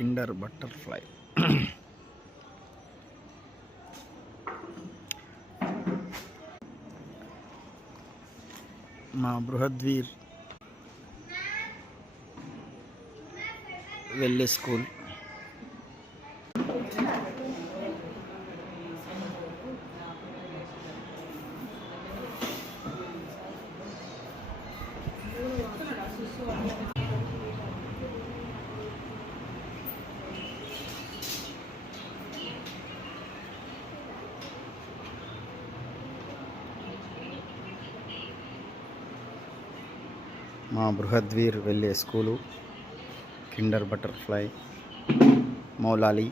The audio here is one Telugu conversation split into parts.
Kinder butterfly. మా బృహద్వీర్ వెళ్ళే స్కూల్. మా బృహద్వీర్ వెళ్ళే స్కూలు కిండర్ బటర్ఫ్లై మౌలాలి.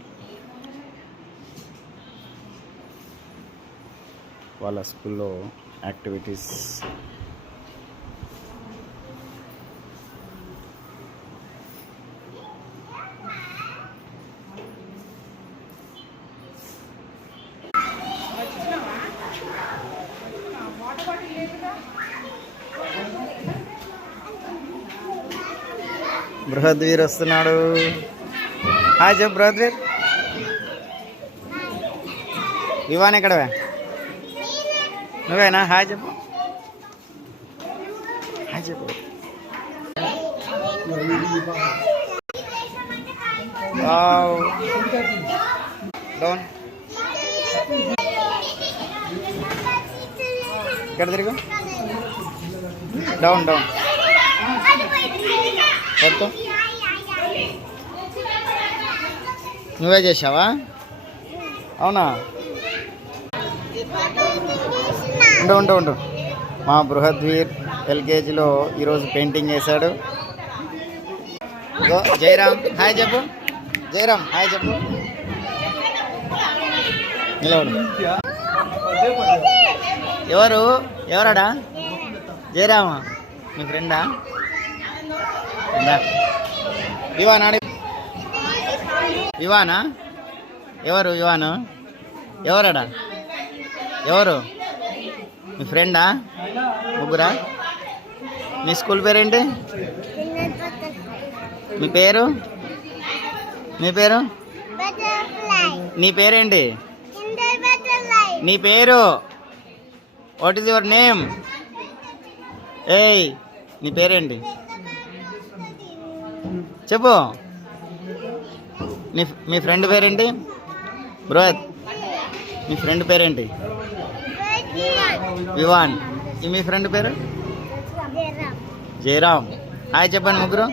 వాళ్ళ స్కూల్లో యాక్టివిటీస్ బృహద్వీర్ వస్తున్నాడు. హాయ్ చెప్పు బృహద్వీర్. ఇవాన్ ఎక్కడవే? నువ్వేనా? హాయ్ చెప్పు. హాయ్ చెప్పు. డౌన్ ఇక్కడ తిరుగు. డౌన్ డౌన్ పడుతూ. నువ్వే చేసావా? అవునా? ఉండు ఉండు ఉండు. మా బృహద్వీర్ ఎల్కేజీలో ఈరోజు పెయింటింగ్ వేశాడు. జయరామ్ హాయ్ చెప్పు. జయరామ్ హాయ్ చెప్పు. నిలబడు. ఎవరాడా? జయరామా మీ ఫ్రెండా? ఇవానా? ఇవానా? ఎవరు ఇవాను? ఎవరాడా? ఎవరు మీ ఫ్రెండా? ముగ్గురా? మీ స్కూల్ పేరేంటి? మీ పేరు? మీ పేరు? నీ పేరేంటి? నీ పేరు? What is your name? ఏయ్ నీ పేరేంటి చెప్పు. మీ ఫ్రెండ్ పేరేంటి? బృహద్. మీ ఫ్రెండ్ పేరేంటి? వివాన్. మీ ఫ్రెండ్ పేరు? జయరామ్. హాయ్ చెప్పండి ముగ్గురు.